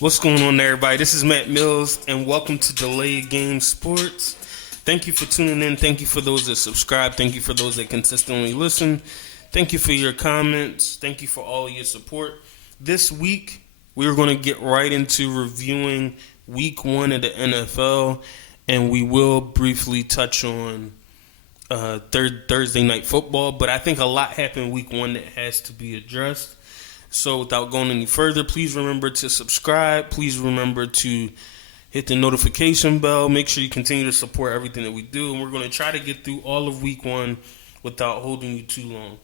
What's going on, everybody? This is Matt Mills, and welcome to Delayed Game Sports. Thank you for tuning in. Thank you for those that subscribe. Thank you for those that consistently listen. Thank you for your comments. Thank you for all of your support. This week, we're going to get right into reviewing Week 1 of the NFL, and we will briefly touch on Thursday Night Football, but I think a lot happened Week 1 that has to be addressed. So without going any further, please remember to subscribe. Please remember to hit the notification bell. Make sure you continue to support everything that we do. And we're going to try to get through all of Week 1 without holding you too long.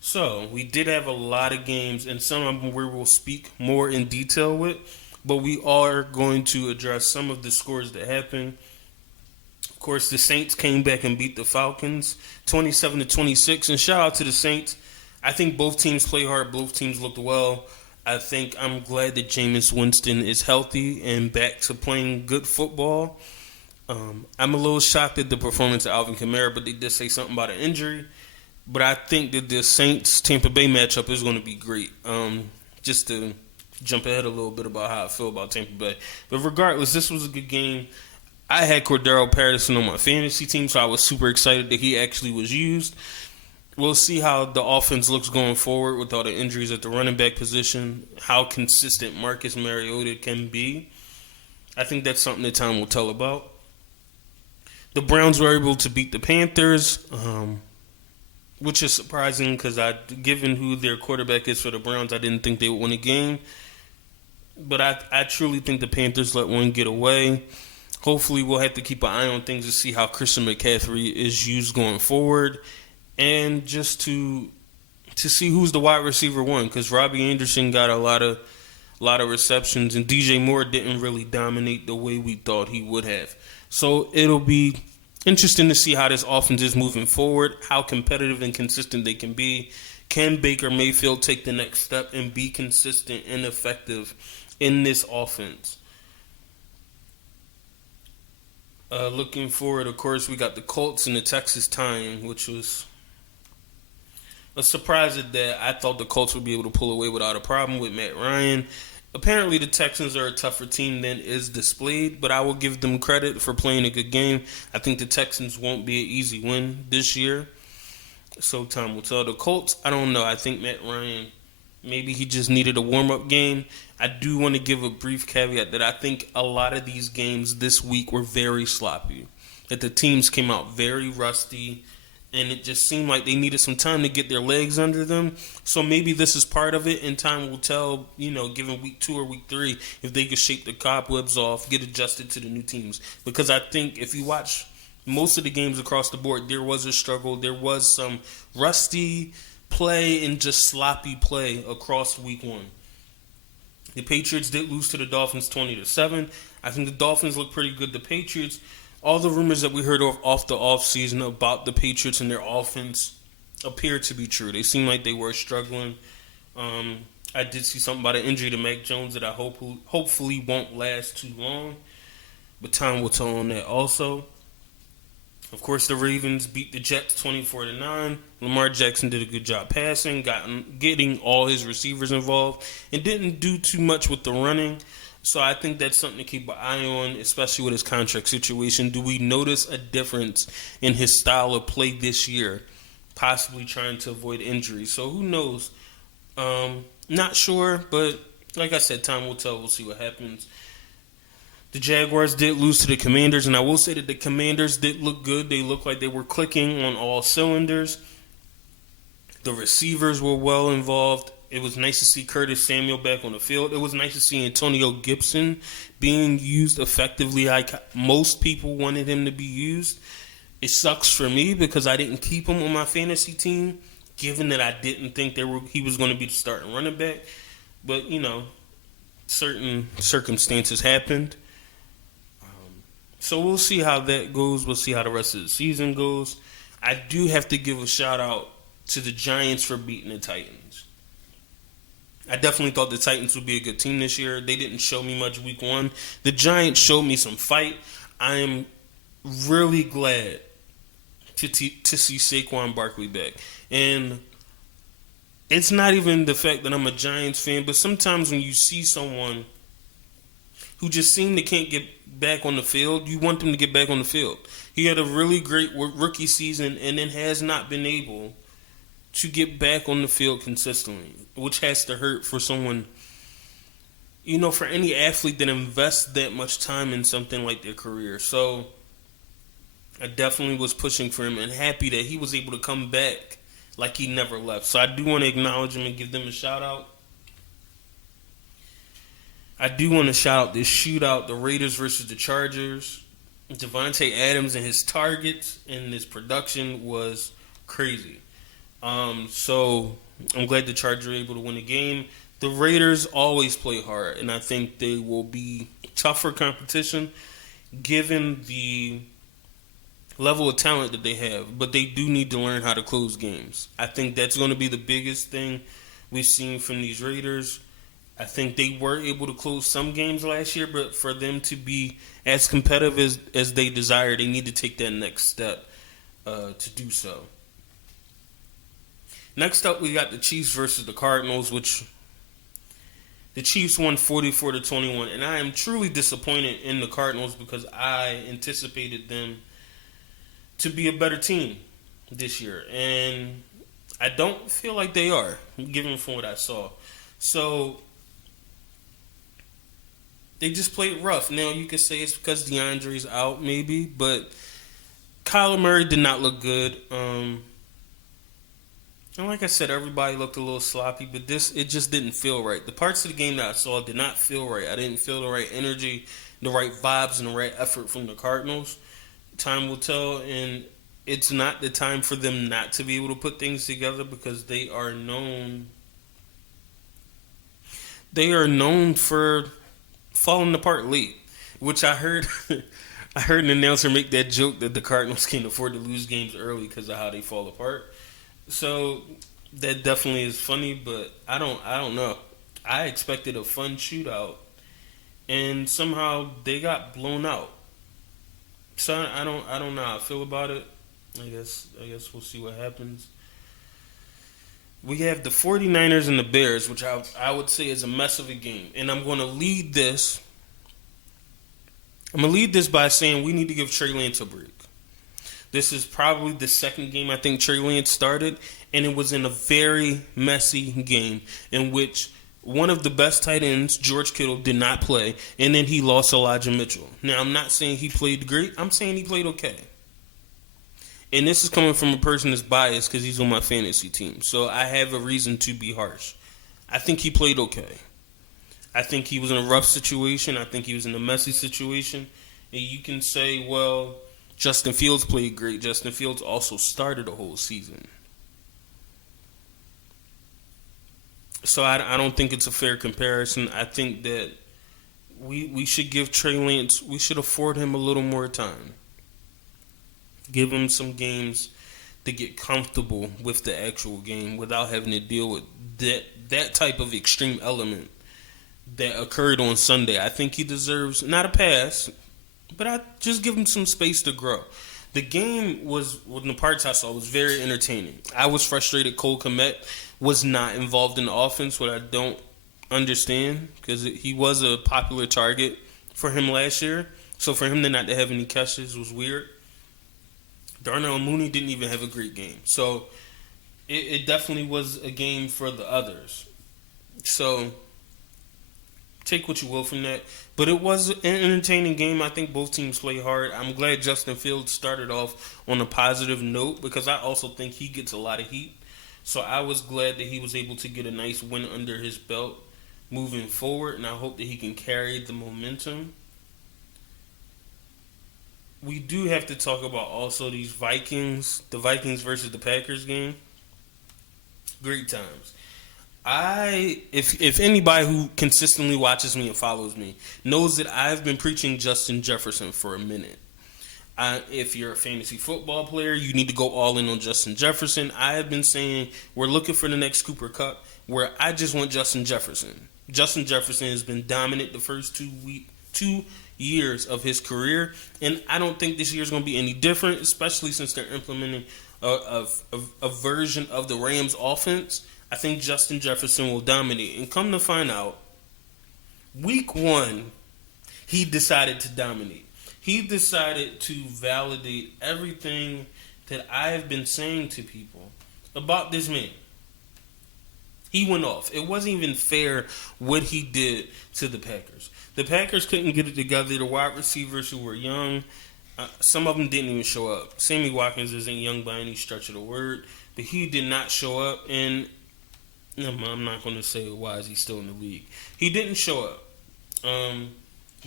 So we did have a lot of games, and some of them we will speak more in detail with. But we are going to address some of the scores that happened. Of course, the Saints came back and beat the Falcons 27-26. And shout out to the Saints. I think both teams play hard. Both teams looked well. I'm glad that Jameis Winston is healthy and back to playing good football. I'm a little shocked at the performance of Alvin Kamara, but they did say something about an injury. But I think that the Saints-Tampa Bay matchup is going to be great. Just to jump ahead a little bit about how I feel about Tampa Bay. But regardless, this was a good game. I had Cordero Patterson on my fantasy team, so I was super excited that he actually was used. We'll see how the offense looks going forward with all the injuries at the running back position, how consistent Marcus Mariota can be. I think that's something that time will tell about. The Browns were able to beat the Panthers, which is surprising because given who their quarterback is for the Browns, I didn't think they would win a game. But I truly think the Panthers let one get away. Hopefully we'll have to keep an eye on things to see how Christian McCaffrey is used going forward. And just to see who's the wide receiver one, because Robbie Anderson got a lot of receptions, and DJ Moore didn't really dominate the way we thought he would have. So it'll be interesting to see how this offense is moving forward, how competitive and consistent they can be. Can Baker Mayfield take the next step and be consistent and effective in this offense? Looking forward, of course, we got the Colts and the Texans tying, which was a surprise at that. I thought the Colts would be able to pull away without a problem with Matt Ryan. Apparently, the Texans are a tougher team than is displayed, but I will give them credit for playing a good game. I think the Texans won't be an easy win this year, so time will tell. The Colts, I don't know. I think Matt Ryan, maybe he just needed a warm-up game. I do want to give a brief caveat that I think a lot of these games this week were very sloppy, that the teams came out very rusty, and it just seemed like they needed some time to get their legs under them. So maybe this is part of it, and time will tell, given week 2 or week 3, if they could shake the cobwebs off, get adjusted to the new teams. Because I think if you watch most of the games across the board, there was a struggle. There was some rusty play and just sloppy play across week 1. The Patriots did lose to the Dolphins 20-7. I think the Dolphins look pretty good. The Patriots, all the rumors that we heard off the offseason about the Patriots and their offense appear to be true. They seem like they were struggling. I did see something about an injury to Mac Jones that I hopefully won't last too long. But time will tell on that also. Of course, the Ravens beat the Jets 24-9. Lamar Jackson did a good job passing, getting all his receivers involved, and didn't do too much with the running. So I think that's something to keep an eye on, especially with his contract situation. Do we notice a difference in his style of play this year, possibly trying to avoid injury? So who knows? Not sure, but like I said, time will tell. We'll see what happens. The Jaguars did lose to the Commanders, and I will say that the Commanders did look good. They looked like they were clicking on all cylinders. The receivers were well involved. It was nice to see Curtis Samuel back on the field. It was nice to see Antonio Gibson being used effectively like most people wanted him to be used. It sucks for me because I didn't keep him on my fantasy team, given that I didn't think he was going to be the starting running back. But, certain circumstances happened. So we'll see how that goes. We'll see how the rest of the season goes. I do have to give a shout out to the Giants for beating the Titans. I definitely thought the Titans would be a good team this year. They didn't show me much week 1. The Giants showed me some fight. I am really glad to see Saquon Barkley back. And it's not even the fact that I'm a Giants fan, but sometimes when you see someone who just seem to can't get back on the field. You want them to get back on the field. He had a really great rookie season and then has not been able to get back on the field consistently, which has to hurt for someone, for any athlete that invests that much time in something like their career. So I definitely was pushing for him and happy that he was able to come back like he never left. So I do want to acknowledge him and give them a shout out. I do want to shout out this shootout, the Raiders versus the Chargers. Devontae Adams and his targets and his production was crazy. So I'm glad the Chargers were able to win the game. The Raiders always play hard, and I think they will be tougher competition given the level of talent that they have. But they do need to learn how to close games. I think that's going to be the biggest thing we've seen from these Raiders. I think they were able to close some games last year, but for them to be as competitive as they desire, they need to take that next step to do so. Next up, we got the Chiefs versus the Cardinals, which the Chiefs won 44-21, and I am truly disappointed in the Cardinals because I anticipated them to be a better team this year, and I don't feel like they are, given from what I saw. So they just played rough. Now, you could say it's because DeAndre's out, maybe, but Kyler Murray did not look good. And like I said, everybody looked a little sloppy, but it just didn't feel right. The parts of the game that I saw did not feel right. I didn't feel the right energy, the right vibes, and the right effort from the Cardinals. Time will tell, and it's not the time for them not to be able to put things together because they are known for falling apart late, which I heard an announcer make that joke that the Cardinals can't afford to lose games early because of how they fall apart. So that definitely is funny, but I don't know. I expected a fun shootout, and somehow they got blown out. So I don't know how I feel about it. I guess we'll see what happens. We have the 49ers and the Bears, which I would say is a mess of a game. And I'm going to lead this by saying we need to give Trey Lance a break. This is probably the second game I think Trey Lance started, and it was in a very messy game in which one of the best tight ends, George Kittle, did not play, and then he lost Elijah Mitchell. Now, I'm not saying he played great. I'm saying he played okay. And this is coming from a person that's biased because he's on my fantasy team. So I have a reason to be harsh. I think he played okay. I think he was in a rough situation. I think he was in a messy situation. And you can say, well, Justin Fields played great. Justin Fields also started a whole season. So I don't think it's a fair comparison. I think that we should give Trey Lance, we should afford him a little more time. Give him some games to get comfortable with the actual game without having to deal with that type of extreme element that occurred on Sunday. I think he deserves not a pass, but I just give him some space to grow. The game was, in the parts I saw, was very entertaining. I was frustrated Cole Kmet was not involved in the offense, what I don't understand, because he was a popular target for him last year. So for him to not to have any catches was weird. Darnell Mooney didn't even have a great game. So it definitely was a game for the others. So take what you will from that. But it was an entertaining game. I think both teams played hard. I'm glad Justin Fields started off on a positive note because I also think he gets a lot of heat. So I was glad that he was able to get a nice win under his belt moving forward, and I hope that he can carry the momentum. We do have to talk about also the Vikings versus the Packers game. Great times. If anybody who consistently watches me and follows me knows that I've been preaching Justin Jefferson for a minute. If you're a fantasy football player, you need to go all in on Justin Jefferson. I have been saying we're looking for the next Cooper Kupp, where I just want Justin Jefferson. Justin Jefferson has been dominant the first 2 years of his career, and I don't think this year is going to be any different, especially since they're implementing a version of the Rams offense. I think Justin Jefferson will dominate. And come to find out, week 1, he decided to dominate. He decided to validate everything that I have been saying to people about this man. He went off. It wasn't even fair what he did to the Packers. The Packers couldn't get it together. The wide receivers who were young, some of them didn't even show up. Sammy Watkins isn't young by any stretch of the word, but he did not show up. And I'm not going to say why is he still in the league. He didn't show up.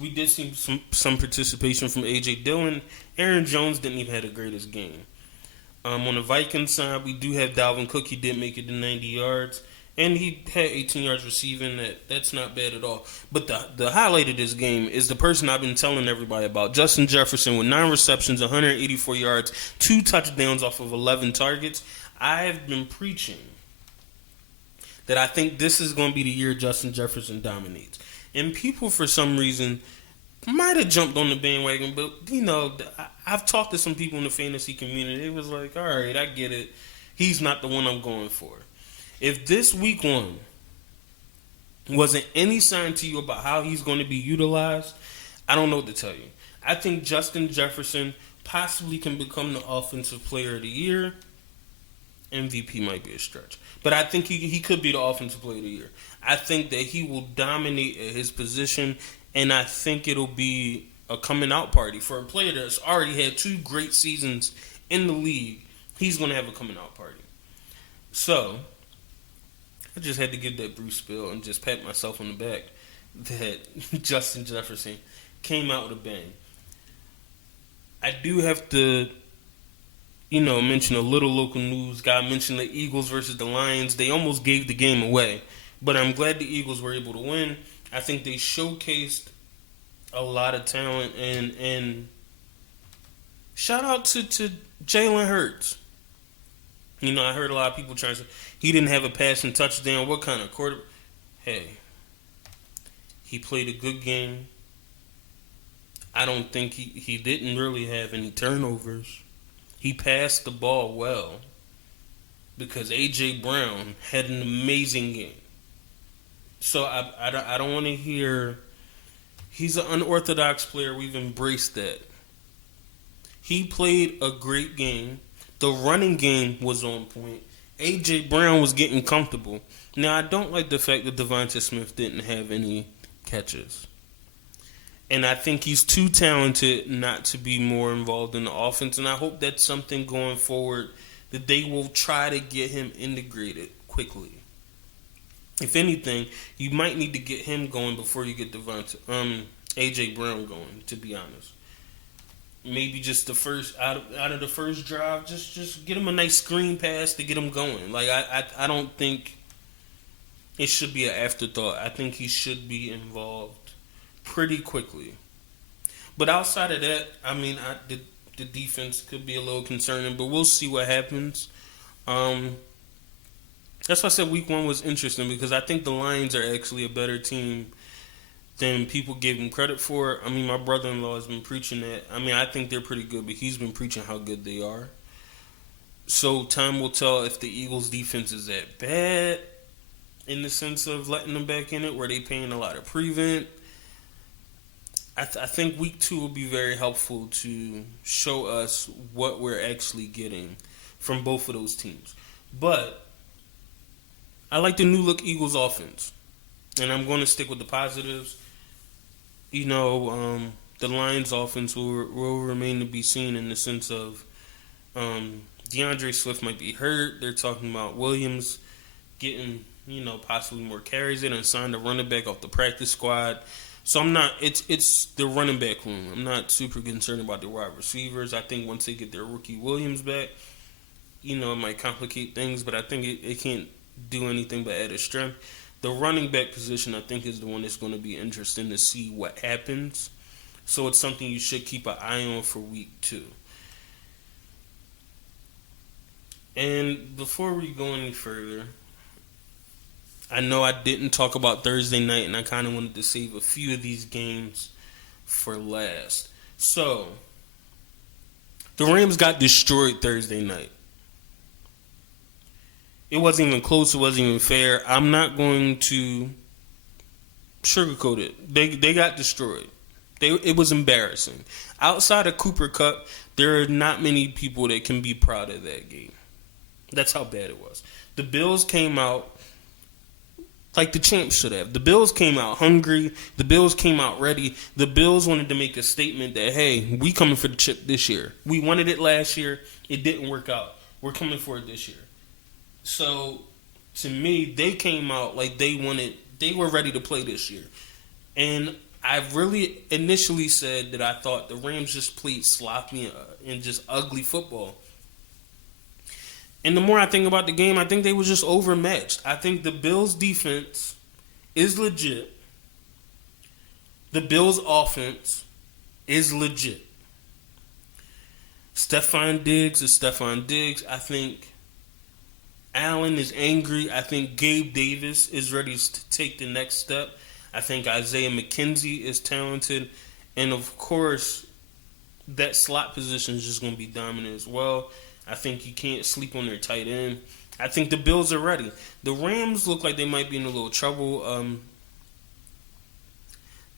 We did see some participation from A.J. Dillon. Aaron Jones didn't even have the greatest game. On the Vikings side, we do have Dalvin Cook. He did make it to 90 yards. And he had 18 yards receiving. That's not bad at all. But the highlight of this game is the person I've been telling everybody about, Justin Jefferson, with 9 receptions, 184 yards, 2 touchdowns off of 11 targets. I have been preaching that I think this is going to be the year Justin Jefferson dominates. And people, for some reason, might have jumped on the bandwagon. But, I've talked to some people in the fantasy community. It was like, all right, I get it. He's not the one I'm going for. If this week 1 wasn't any sign to you about how he's going to be utilized, I don't know what to tell you. I think Justin Jefferson possibly can become the offensive player of the year. MVP might be a stretch. But I think he could be the offensive player of the year. I think that he will dominate at his position, and I think it'll be a coming out party for a player that's already had 2 great seasons in the league. He's going to have a coming out party. So I just had to give that Bruce spiel and just pat myself on the back that Justin Jefferson came out with a bang. I do have to, mention a little local news. Got mentioned the Eagles versus the Lions. They almost gave the game away, but I'm glad the Eagles were able to win. I think they showcased a lot of talent, and shout out to Jalen Hurts. I heard a lot of people trying to say he didn't have a passing touchdown. What kind of quarterback? Hey, he played a good game. I don't think he didn't really have any turnovers. He passed the ball well because A.J. Brown had an amazing game. So I don't want to hear he's an unorthodox player. We've embraced that. He played a great game. The running game was on point. A.J. Brown was getting comfortable. Now, I don't like the fact that Devonta Smith didn't have any catches. And I think he's too talented not to be more involved in the offense. And I hope that's something going forward that they will try to get him integrated quickly. If anything, you might need to get him going before you get A.J. Brown going, to be honest. Maybe just the first out of the first drive, just get him a nice screen pass to get him going. Like I don't think it should be an afterthought. I think he should be involved pretty quickly. But outside of that, the defense could be a little concerning, but we'll see what happens. That's why I said week 1 was interesting, because I think the Lions are actually a better team than people gave them credit for. My brother-in-law has been preaching that. I think they're pretty good, but he's been preaching how good they are. So time will tell if the Eagles' defense is that bad in the sense of letting them back in it, where they paying a lot of prevent. I think week 2 will be very helpful to show us what we're actually getting from both of those teams. But I like the new look Eagles offense, and I'm going to stick with the positives. The Lions offense will remain to be seen in the sense of DeAndre Swift might be hurt. They're talking about Williams getting, possibly more carries in and signed a running back off the practice squad. So it's the running back room. I'm not super concerned about the wide receivers. I think once they get their rookie Williams back, it might complicate things, but I think it can't do anything but add a strength. The running back position, I think, is the one that's going to be interesting to see what happens. So it's something you should keep an eye on for week 2. And before we go any further, I know I didn't talk about Thursday night, and I kind of wanted to save a few of these games for last. So, the Rams got destroyed Thursday night. It wasn't even close. It wasn't even fair. I'm not going to sugarcoat it. They got destroyed. It was embarrassing. Outside of Cooper Kupp, there are not many people that can be proud of that game. That's how bad it was. The Bills came out like the champs should have. The Bills came out hungry. The Bills came out ready. The Bills wanted to make a statement that, hey, we coming for the chip this year. We wanted it last year. It didn't work out. We're coming for it this year. So, to me, they came out like they were ready to play this year. And I really initially said that I thought the Rams just played sloppy and just ugly football. And the more I think about the game, I think they were just overmatched. I think the Bills' defense is legit. The Bills' offense is legit. Stephon Diggs is Stephon Diggs. I think Allen is angry. I think Gabe Davis is ready to take the next step. I think Isaiah McKenzie is talented. And, of course, that slot position is just going to be dominant as well. I think you can't sleep on their tight end. I think the Bills are ready. The Rams look like they might be in a little trouble.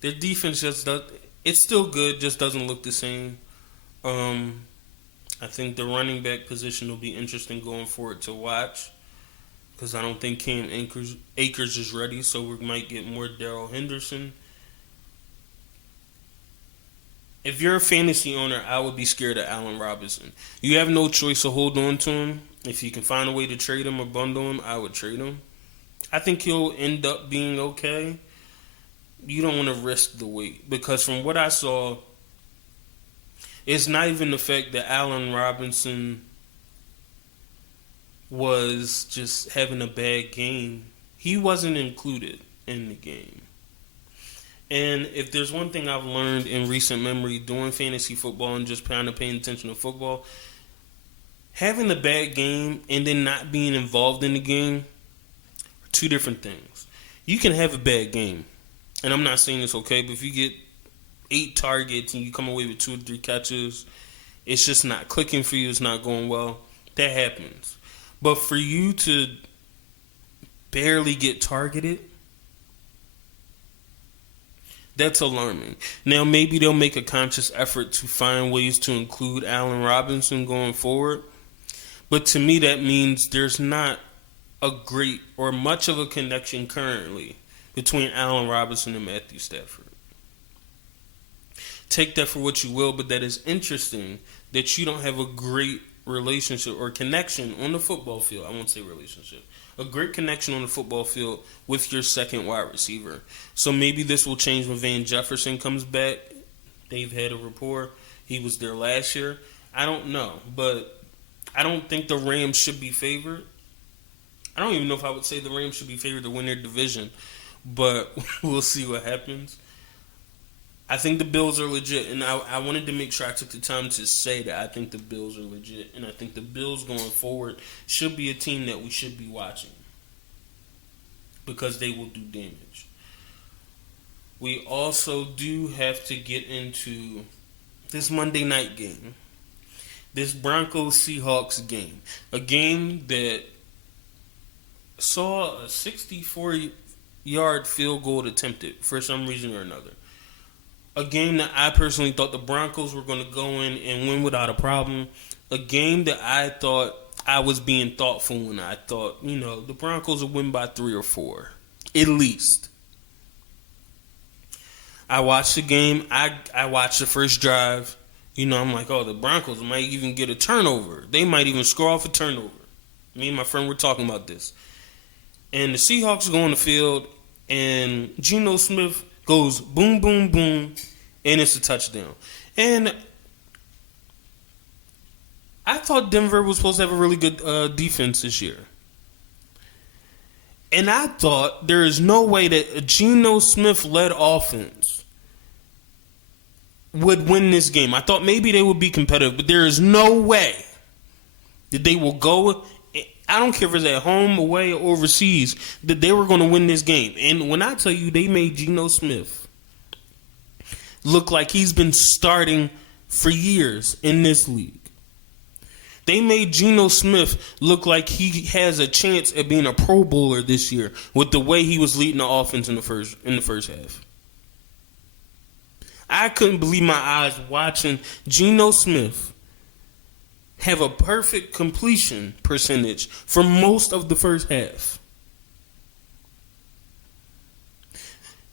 Their defense it's still good, just doesn't look the same. I think the running back position will be interesting going forward to watch, because I don't think Cam Akers is ready, so we might get more Darrell Henderson. If you're a fantasy owner, I would be scared of Allen Robinson. You have no choice to hold on to him. If you can find a way to trade him or bundle him, I would trade him. I think he'll end up being okay. You don't want to risk the weight, because from what I saw, it's not even the fact that Allen Robinson was just having a bad game. He wasn't included in the game. And if there's one thing I've learned in recent memory doing fantasy football and just kind of paying attention to football, having a bad game and then not being involved in the game are two different things. You can have a bad game, and I'm not saying it's okay, but if you get 8 targets and you come away with 2 or 3 catches, it's just not clicking for you, it's not going well, that happens. But for you to barely get targeted, that's alarming. Now, maybe they'll make a conscious effort to find ways to include Allen Robinson going forward. But to me, that means there's not a great or much of a connection currently between Allen Robinson and Matthew Stafford. Take that for what you will, but that is interesting that you don't have a great relationship or connection on the football field. I won't say relationship. A great connection on the football field with your second wide receiver. So maybe this will change when Van Jefferson comes back. They've had a rapport. He was there last year. I don't know, but I don't think the Rams should be favored. I don't even know if I would say the Rams should be favored to win their division, but we'll see what happens. I think the Bills are legit, and I wanted to make sure I took the time to say that I think the Bills are legit, and I think the Bills going forward should be a team that we should be watching because they will do damage. We also do have to get into this Monday night game, this Broncos-Seahawks game, a game that saw a 64-yard field goal attempted for some reason or another. A game that I personally thought the Broncos were going to go in and win without a problem. A game that I thought I was being thoughtful when I thought, the Broncos would win by 3 or 4. At least. I watched the game. I watched the first drive. I'm like, the Broncos might even get a turnover. They might even score off a turnover. Me and my friend were talking about this. And the Seahawks go on the field, and Geno Smith goes boom, boom, boom, and it's a touchdown. And I thought Denver was supposed to have a really good defense this year. And I thought there is no way that a Geno Smith-led offense would win this game. I thought maybe they would be competitive, but there is no way that they will go. I don't care if it's at home, away, or overseas, that they were going to win this game. And when I tell you they made Geno Smith look like he's been starting for years in this league. They made Geno Smith look like he has a chance at being a Pro Bowler this year with the way he was leading the offense in the first half. I couldn't believe my eyes watching Geno Smith have a perfect completion percentage for most of the first half.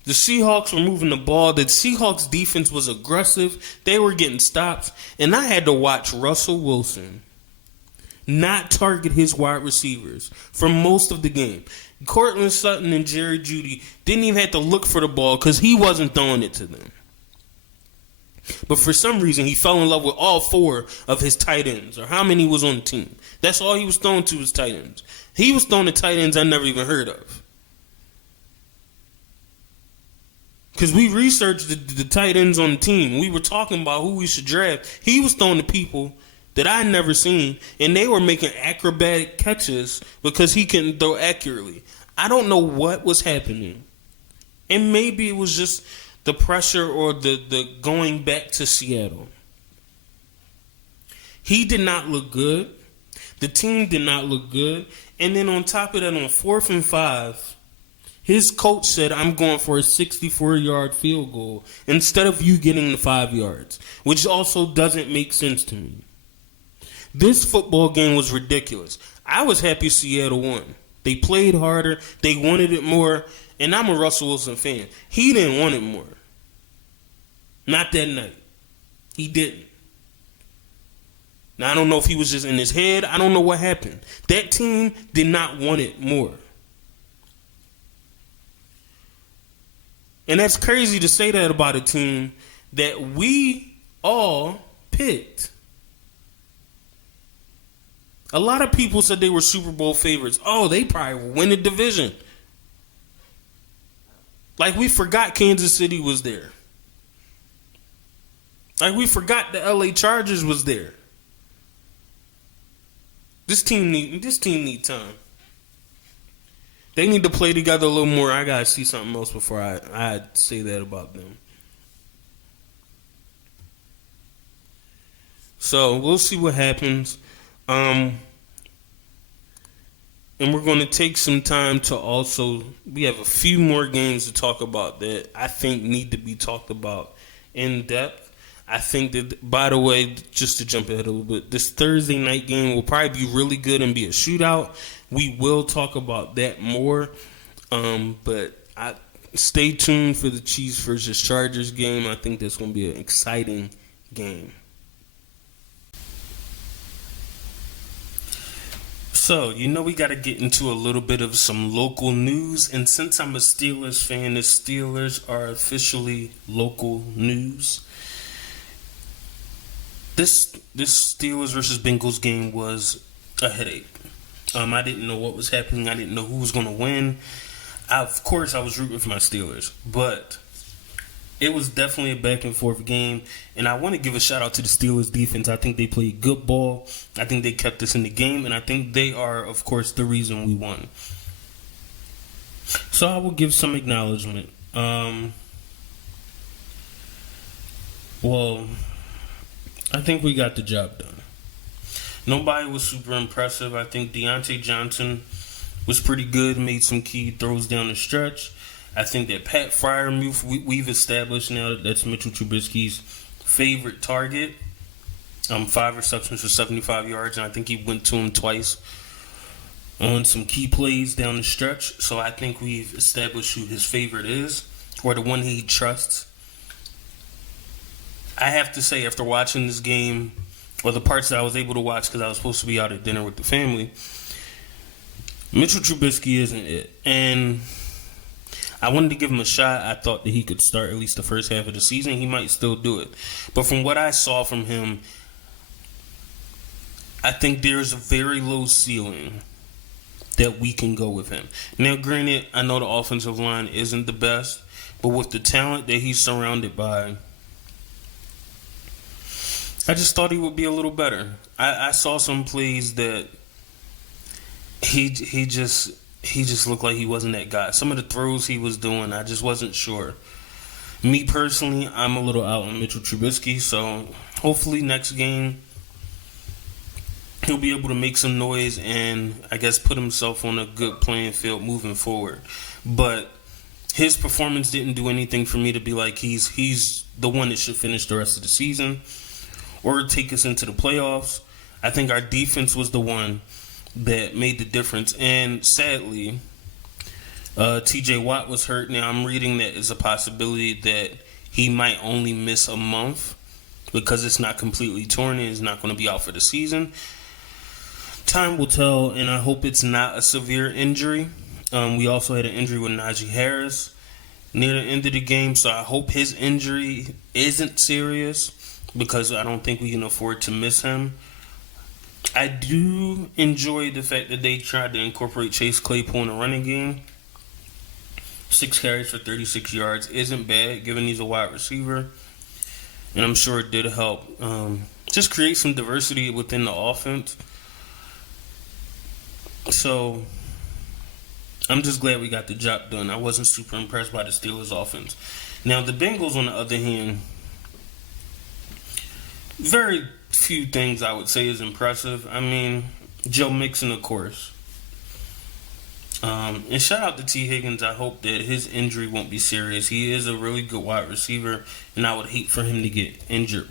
The Seahawks were moving the ball. The Seahawks defense was aggressive. They were getting stops. And I had to watch Russell Wilson not target his wide receivers for most of the game. Cortland Sutton and Jerry Jeudy didn't even have to look for the ball because he wasn't throwing it to them. But for some reason, he fell in love with all four of his tight ends, or how many was on the team. That's all he was throwing to his tight ends. He was throwing to tight ends I never even heard of. Because we researched the tight ends on the team. We were talking about who we should draft. He was throwing to people that I never seen, and they were making acrobatic catches because he couldn't throw accurately. I don't know what was happening. And maybe it was just the pressure or the going back to Seattle. He did not look good. The team did not look good. And then on top of that, on 4th and 5, his coach said, I'm going for a 64-yard field goal instead of you getting the 5 yards, which also doesn't make sense to me. This football game was ridiculous. I was happy Seattle won. They played harder. They wanted it more. And I'm a Russell Wilson fan. He didn't want it more. Not that night. He didn't. Now, I don't know if he was just in his head. I don't know what happened. That team did not want it more. And that's crazy to say that about a team that we all picked. A lot of people said they were Super Bowl favorites. Oh, they probably will win the division. Like we forgot Kansas City was there. Like we forgot the LA Chargers was there. This team need time. They need to play together a little more. I gotta see something else before I say that about them. So we'll see what happens. And we're going to take some time to also, we have a few more games to talk about that I think need to be talked about in depth. I think that, by the way, just to jump ahead a little bit, this Thursday night game will probably be really good and be a shootout. We will talk about that more. But stay tuned for the Chiefs versus Chargers game. I think that's going to be an exciting game. So, we got to get into a little bit of some local news. And since I'm a Steelers fan, the Steelers are officially local news. This Steelers versus Bengals game was a headache. I didn't know what was happening. I didn't know who was going to win. Of course, I was rooting for my Steelers. But it was definitely a back-and-forth game. And I want to give a shout-out to the Steelers defense. I think they played good ball. I think they kept us in the game. And I think they are, of course, the reason we won. So I will give some acknowledgement. I think we got the job done. Nobody was super impressive. I think Deontay Johnson was pretty good, made some key throws down the stretch. I think that Pat Freiermuth, we've established now that that's Mitchell Trubisky's favorite target. 5 receptions for 75 yards, and I think he went to him twice on some key plays down the stretch. So I think we've established who his favorite is, or the one he trusts. I have to say, after watching this game, or the parts that I was able to watch because I was supposed to be out at dinner with the family, Mitchell Trubisky isn't it. And I wanted to give him a shot. I thought that he could start at least the first half of the season. He might still do it. But from what I saw from him, I think there's a very low ceiling that we can go with him. Now, granted, I know the offensive line isn't the best, but with the talent that he's surrounded by, I just thought he would be a little better. I saw some plays that he just looked like he wasn't that guy. Some of the throws he was doing, I just wasn't sure. Me personally, I'm a little out on Mitchell Trubisky, so hopefully next game he'll be able to make some noise and I guess put himself on a good playing field moving forward. But his performance didn't do anything for me to be like he's the one that should finish the rest of the season or take us into the playoffs. I think our defense was the one that made the difference. And sadly, T.J. Watt was hurt. Now I'm reading that it's a possibility that he might only miss a month because it's not completely torn and is not going to be out for the season. Time will tell, and I hope it's not a severe injury. We also had an injury with Najee Harris near the end of the game, so I hope his injury isn't serious because I don't think we can afford to miss him. I do enjoy the fact that they tried to incorporate Chase Claypool in the running game. 6 carries for 36 yards isn't bad, given he's a wide receiver. And I'm sure it did help just create some diversity within the offense. So I'm just glad we got the job done. I wasn't super impressed by the Steelers' offense. Now, the Bengals, on the other hand, very few things I would say is impressive. I mean, Joe Mixon, of course. And shout out to T. Higgins. I hope that his injury won't be serious. He is a really good wide receiver, and I would hate for him to get injured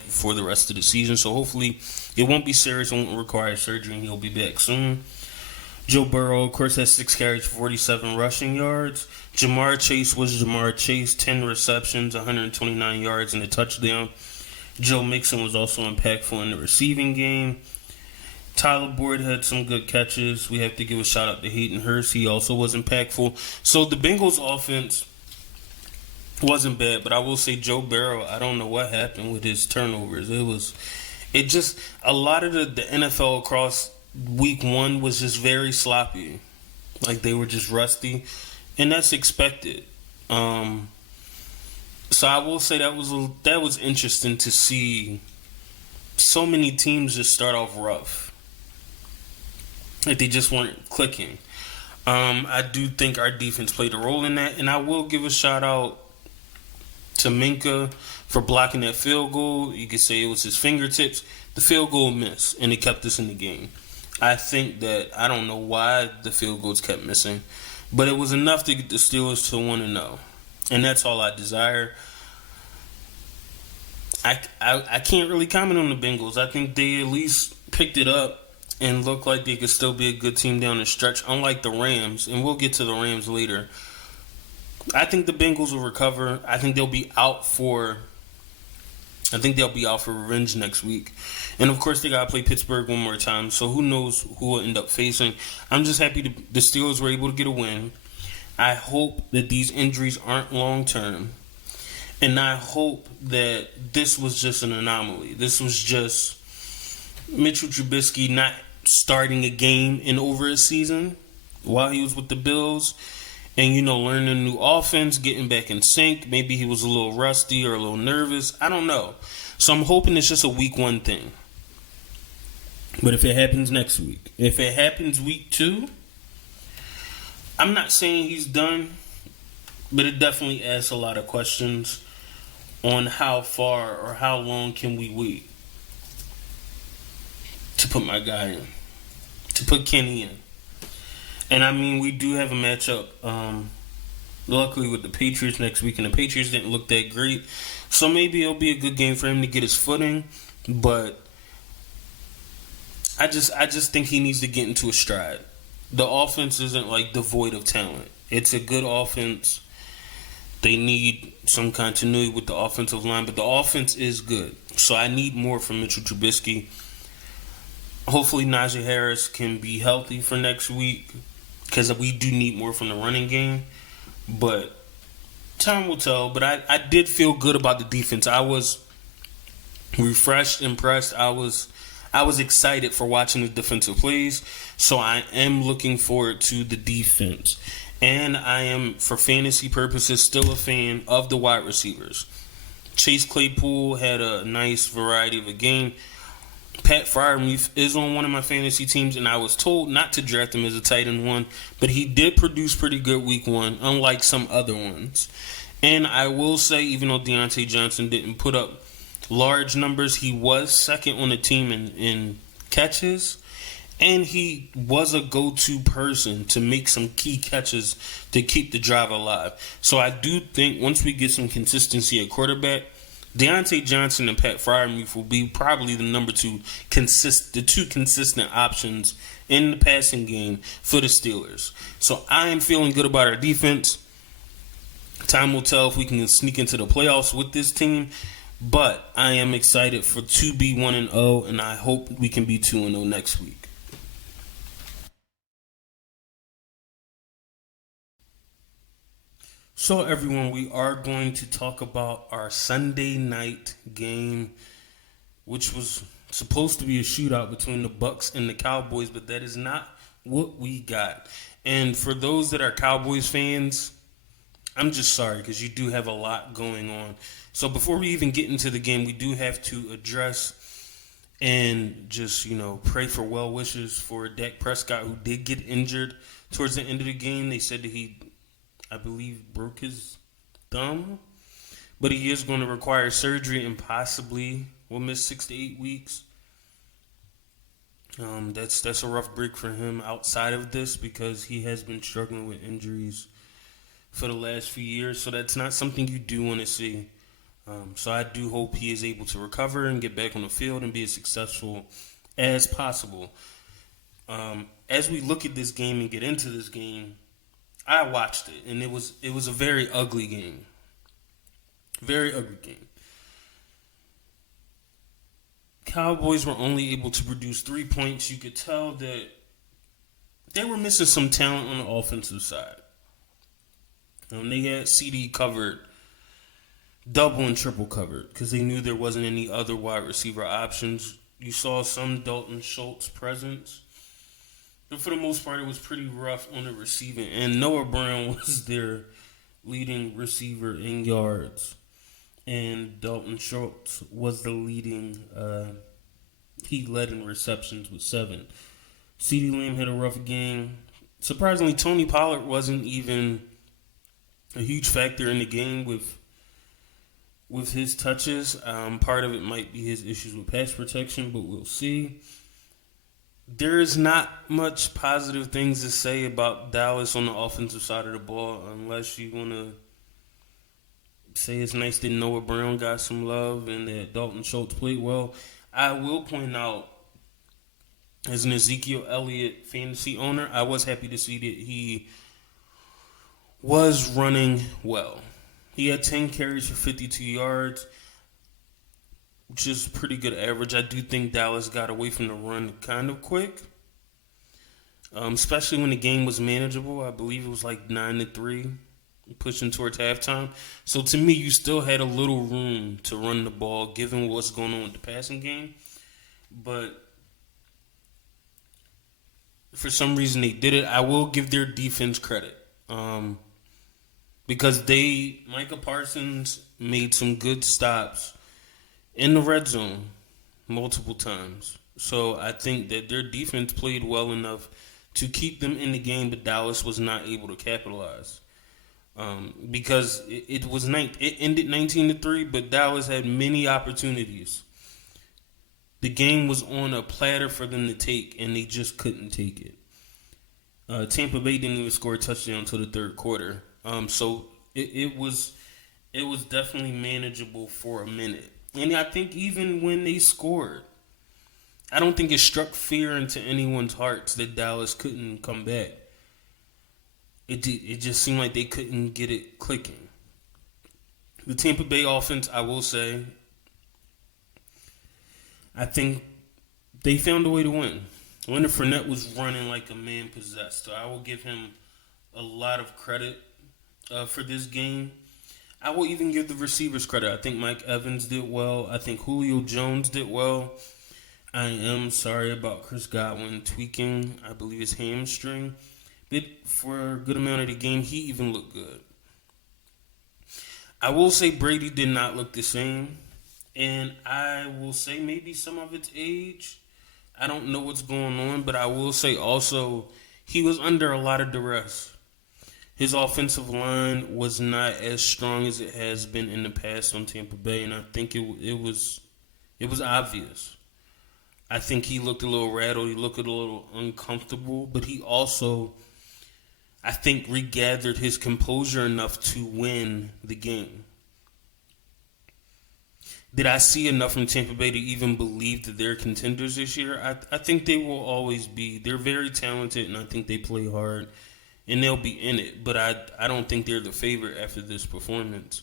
for the rest of the season. So hopefully it won't be serious, it won't require surgery, and he'll be back soon. Joe Burrow, of course, has 6 carries for 47 rushing yards. Jamar Chase was Jamar Chase, 10 receptions, 129 yards, and a touchdown. Joe Mixon was also impactful in the receiving game. Tyler Boyd had some good catches. We have to give a shout out to Hayden Hurst. He also was impactful. So the Bengals offense wasn't bad, but I will say Joe Burrow, I don't know what happened with his turnovers. A lot of the NFL across week 1 was just very sloppy. Like they were just rusty, and that's expected. So I will say that was interesting to see so many teams just start off rough. Like they just weren't clicking. I do think our defense played a role in that, and I will give a shout out to Minka for blocking that field goal. You could say it was his fingertips. The field goal missed, and it kept us in the game. I think that I don't know why the field goals kept missing, but it was enough to get the Steelers to 1-0, and that's all I desire. I can't really comment on the Bengals. I think they at least picked it up and looked like they could still be a good team down the stretch, unlike the Rams, and we'll get to the Rams later. I think the Bengals will recover. I think they'll be out for revenge next week. And, of course, they got to play Pittsburgh one more time, so who knows who will end up facing. I'm just happy the Steelers were able to get a win. I hope that these injuries aren't long-term, and I hope that this was just an anomaly. This was just Mitchell Trubisky not starting a game in over a season while he was with the Bills and, learning a new offense, getting back in sync. Maybe he was a little rusty or a little nervous. I don't know. So I'm hoping it's just a week 1 thing. But if it happens next week, if it happens week 2, I'm not saying he's done, but it definitely asks a lot of questions on how far or how long can we wait to put my guy in, to put Kenny in. And I mean, we do have a matchup, luckily with the Patriots next week, and the Patriots didn't look that great. So maybe it'll be a good game for him to get his footing, but I just think he needs to get into a stride. The offense isn't devoid of talent. It's a good offense. They need some continuity with the offensive line, but the offense is good. So I need more from Mitchell Trubisky. Hopefully Najee Harris can be healthy for next week because we do need more from the running game. But time will tell. But I did feel good about the defense. I was refreshed, impressed. I was excited for watching the defensive plays. So I am looking forward to the defense. And I am, for fantasy purposes, still a fan of the wide receivers. Chase Claypool had a nice variety of a game. Pat Freiermuth is on one of my fantasy teams, and I was told not to draft him as a tight end 1, but he did produce pretty good week 1, unlike some other ones. And I will say, even though Deontay Johnson didn't put up large numbers, he was second on the team in catches, And he was a go-to person to make some key catches to keep the drive alive. So I do think once we get some consistency at quarterback, Deontay Johnson and Pat Freiermuth will be probably the the two consistent options in the passing game for the Steelers. So I am feeling good about our defense. Time will tell if we can sneak into the playoffs with this team. But I am excited to be 1-0, and I hope we can be 2-0 next week. So, everyone, we are going to talk about our Sunday night game, which was supposed to be a shootout between the Bucs and the Cowboys, but that is not what we got. And for those that are Cowboys fans, I'm just sorry because you do have a lot going on. So before we even get into the game, we do have to address and just, pray for well wishes for Dak Prescott, who did get injured towards the end of the game. They said that he, I believe, broke his thumb, but he is going to require surgery and possibly will miss 6 to 8 weeks. That's a rough break for him outside of this because he has been struggling with injuries for the last few years. So that's not something you do want to see. So I do hope he is able to recover and get back on the field and be as successful as possible. As we look at this game and get into this game, I watched it, and it was a very ugly game. Very ugly game. Cowboys were only able to produce 3 points. You could tell that they were missing some talent on the offensive side. They had CD covered, double and triple covered, because they knew there wasn't any other wide receiver options. You saw some Dalton Schultz presence, but for the most part, it was pretty rough on the receiving. And Noah Brown was their leading receiver in yards, and Dalton Schultz was the leading. He led in receptions with 7. CeeDee Lamb had a rough game. Surprisingly, Tony Pollard wasn't even a huge factor in the game with his touches. Part of it might be his issues with pass protection, but we'll see. There's not much positive things to say about Dallas on the offensive side of the ball unless you want to say it's nice that Noah Brown got some love and that Dalton Schultz played well. I will point out, as an Ezekiel Elliott fantasy owner, I was happy to see that he was running well. He had 10 carries for 52 yards, which is pretty good average. I do think Dallas got away from the run kind of quick, especially when the game was manageable. I believe it was like 9-3, pushing towards halftime. So to me, you still had a little room to run the ball, given what's going on with the passing game. But for some reason, they did it. I will give their defense credit. Because Micah Parsons made some good stops in the red zone multiple times. So I think that their defense played well enough to keep them in the game, but Dallas was not able to capitalize. Because it ended 19-3, but Dallas had many opportunities. The game was on a platter for them to take, and they just couldn't take it. Tampa Bay didn't even score a touchdown until the third quarter. So it was definitely manageable for a minute. And I think even when they scored, I don't think it struck fear into anyone's hearts that Dallas couldn't come back. It just seemed like they couldn't get it clicking. The Tampa Bay offense, I will say, I think they found a way to win. Leonard Fournette was running like a man possessed, so I will give him a lot of credit for this game. I will even give the receivers credit. I think Mike Evans did well. I think Julio Jones did well. I am sorry about Chris Godwin tweaking, I believe, his hamstring. But for a good amount of the game, he even looked good. I will say Brady did not look the same. And I will say maybe some of it's age. I don't know what's going on, but I will say also he was under a lot of duress. His offensive line was not as strong as it has been in the past on Tampa Bay, and I think it was obvious. I think he looked a little rattled. He looked a little uncomfortable, but he also, I think, regathered his composure enough to win the game. Did I see enough from Tampa Bay to even believe that they're contenders this year? I think they will always be. They're very talented, and I think they play hard, and they'll be in it. But I don't think they're the favorite after this performance,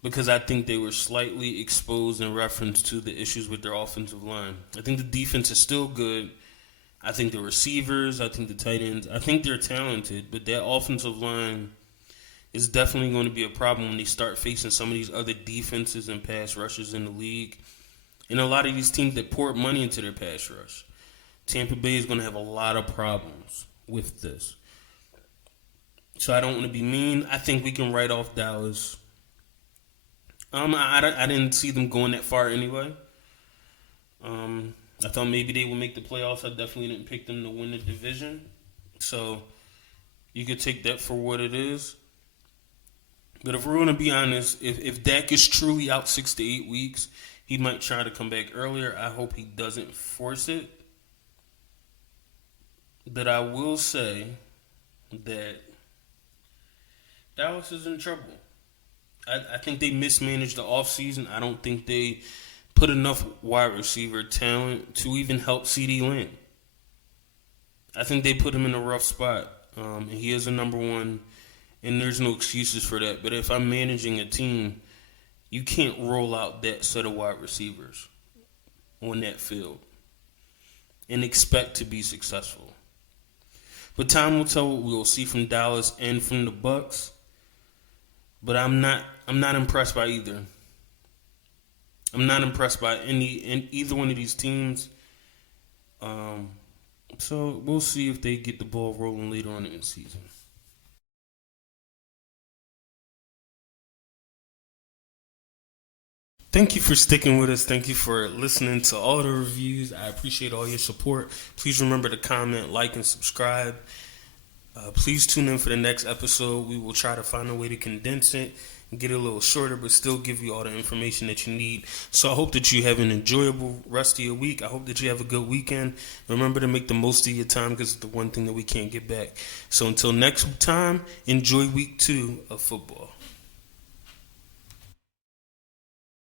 because I think they were slightly exposed in reference to the issues with their offensive line. I think the defense is still good. I think the receivers, I think the tight ends, I think they're talented, but that offensive line is definitely going to be a problem when they start facing some of these other defenses and pass rushers in the league. And a lot of these teams that poured money into their pass rush. Tampa Bay is going to have a lot of problems with this. So I don't want to be mean. I think we can write off Dallas. I didn't see them going that far anyway. I thought maybe they would make the playoffs. I definitely didn't pick them to win the division. So you could take that for what it is. But if we're going to be honest, if Dak is truly out 6 to 8 weeks, he might try to come back earlier. I hope he doesn't force it. But I will say that Dallas is in trouble. I think they mismanaged the offseason. I don't think they put enough wide receiver talent to even help CeeDee Lamb. I think they put him in a rough spot. And he is a number one, and there's no excuses for that. But if I'm managing a team, you can't roll out that set of wide receivers on that field and expect to be successful. But time will tell what we'll see from Dallas and from the Bucs. But I'm not impressed by either. I'm not impressed by either one of these teams. So we'll see if they get the ball rolling later on in the season. Thank you for sticking with us. Thank you for listening to all the reviews. I appreciate all your support. Please remember to comment, like, and subscribe. Please tune in for the next episode. We will try to find a way to condense it and get it a little shorter, but still give you all the information that you need. So I hope that you have an enjoyable rest of your week. I hope that you have a good weekend. Remember to make the most of your time, because it's the one thing that we can't get back. So until next time, enjoy week 2 of football.